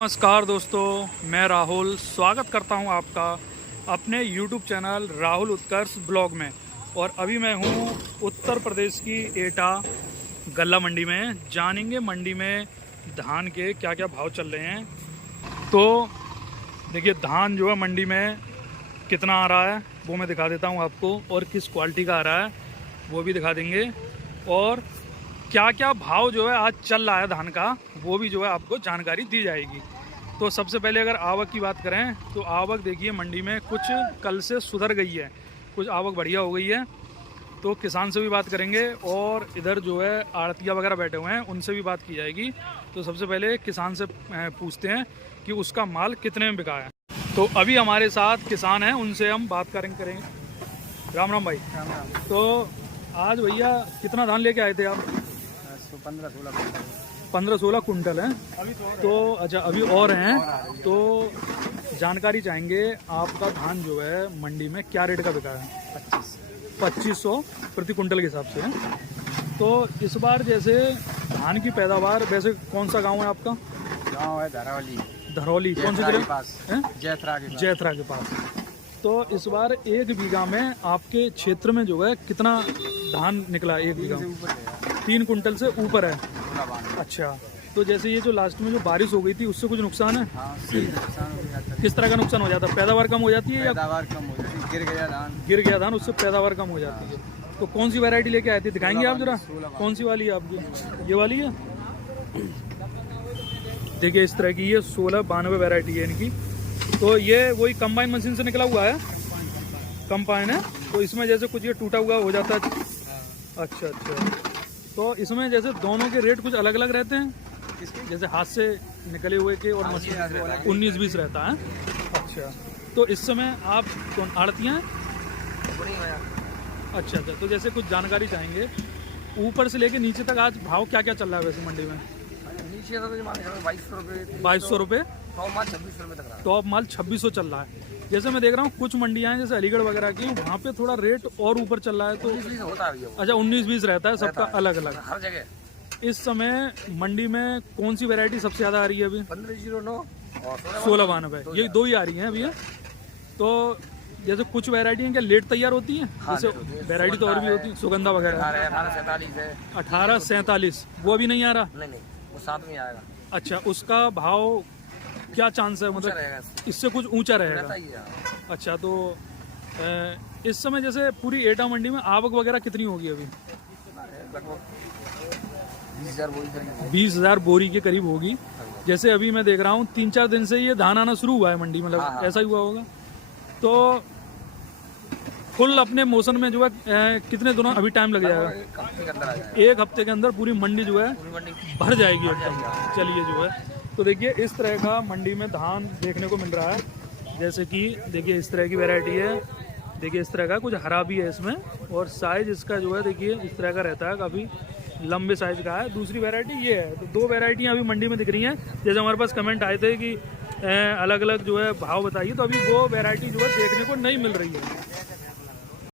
नमस्कार दोस्तों, मैं राहुल स्वागत करता हूं आपका अपने YouTube चैनल राहुल उत्कर्ष ब्लॉग में। और अभी मैं हूं उत्तर प्रदेश की एटा गल्ला मंडी में। जानेंगे मंडी में धान के क्या क्या भाव चल रहे हैं। तो देखिए, धान जो है मंडी में कितना आ रहा है वो मैं दिखा देता हूं आपको, और किस क्वालिटी का आ रहा है वो भी दिखा देंगे, और क्या क्या भाव जो है आज चल रहा है धान का वो भी जो है आपको जानकारी दी जाएगी। तो सबसे पहले अगर आवक की बात करें तो आवक देखिए मंडी में कुछ कल से सुधर गई है, कुछ आवक बढ़िया हो गई है। तो किसान से भी बात करेंगे और इधर जो है आड़तिया वगैरह बैठे हुए हैं उनसे भी बात की जाएगी। तो सबसे पहले किसान से पूछते हैं कि उसका माल कितने में बिका है। तो अभी हमारे साथ किसान हैं, उनसे हम बात करेंगे। राम राम भाई। राम राम। तो आज भैया कितना धान लेके आए थे आप? 15-16 कुंटल है। तो अच्छा, अभी और हैं। तो जानकारी चाहेंगे, आपका धान जो है मंडी में क्या रेट का बिका है? 2500 प्रति कुंटल के हिसाब से है। तो इस बार जैसे धान की पैदावार, वैसे कौन सा गांव है आपका? गांव है धरौली। धरौली कौन से के पास है? जैथरा के पास। तो इस बार 1 बीघा में आपके क्षेत्र में जो है कितना धान निकला? 1 बीघा में 3 कुंटल से ऊपर है। अच्छा, तो जैसे ये जो लास्ट में जो बारिश हो गई थी उससे कुछ नुकसान है? हाँ, नुकसान हो जाता है। किस तरह का नुकसान हो जाता है? पैदावार कम हो जाती है या पैदावार कम हो जाती है? गिर गया धान उससे पैदावार कम हो जाती है। तो कौन सी वैरायटी लेके आए थे, दिखाएंगे आप जरा? कौन सी वाली है आपकी? ये वाली है। देखिए इस तरह की ये 1692 वैरायटी है इनकी। तो ये वही कंबाइन मशीन से निकला हुआ है, कंबाइन है। तो इसमें जैसे कुछ ये टूटा हुआ हो जाता है। अच्छा, तो इसमें जैसे दोनों के रेट कुछ अलग अलग रहते हैं? जैसे हाथ से निकले हुए के और मशीन 19-20 रहता है। अच्छा, तो इस समय आप कौन आड़तियाँ हैं? अच्छा, तो जैसे कुछ जानकारी चाहेंगे ऊपर से लेके नीचे तक आज भाव क्या क्या चल रहा है वैसे मंडी में? नीचे तो 2200 रुपये। टॉप माल 2600 चल रहा है। जैसे मैं देख रहा हूँ कुछ मंडियां हैं जैसे अलीगढ़ वगैरह की, वहाँ पे थोड़ा रेट और ऊपर चल रहा है। तो 19-20 होता है। अच्छा, 19-20 रहता है, सबका अलग अलग हर जगह। इस समय मंडी में कौन सी वैरायटी सबसे ज्यादा आ रही है अभी? 1509 और 1692, ये दो ही आ रही हैं अभी। तो जैसे कुछ वैरायटी हैं क्या लेट तैयार होती हैं? जैसे वैरायटी तो और भी होती है, सुगंधा वगैरह। 1847 वो अभी नहीं आ रहा? नहीं, वो साथ में आएगा। अच्छा, उसका भाव क्या चांस है, मतलब इससे कुछ ऊंचा रहेगा? अच्छा, तो इस समय जैसे पूरी एटा मंडी में आवक वगैरह कितनी होगी अभी? 20,000 बोरी के करीब होगी। जैसे अभी मैं देख रहा हूँ 3-4 दिन से ये धान आना शुरू हुआ है मंडी, मतलब ऐसा ही हुआ होगा। तो फुल अपने मौसम में जो है कितने दिनों अभी टाइम लग जाएगा? 1 हफ्ते के अंदर पूरी मंडी जो है भर जाएगी एकदम। चलिए जो है, तो देखिए इस तरह का मंडी में धान देखने को मिल रहा है। जैसे कि देखिए इस तरह की वैरायटी है। देखिए इस तरह का कुछ हरा भी है इसमें, और साइज इसका जो है देखिए इस तरह का रहता है, काफ़ी लंबे साइज का है। दूसरी वैरायटी ये है। तो 2 वैरायटियाँ अभी मंडी में दिख रही हैं। जैसे हमारे पास कमेंट आए थे कि अलग अलग जो है भाव बताइए, तो अभी वो वैरायटी जो है देखने को नहीं मिल रही है।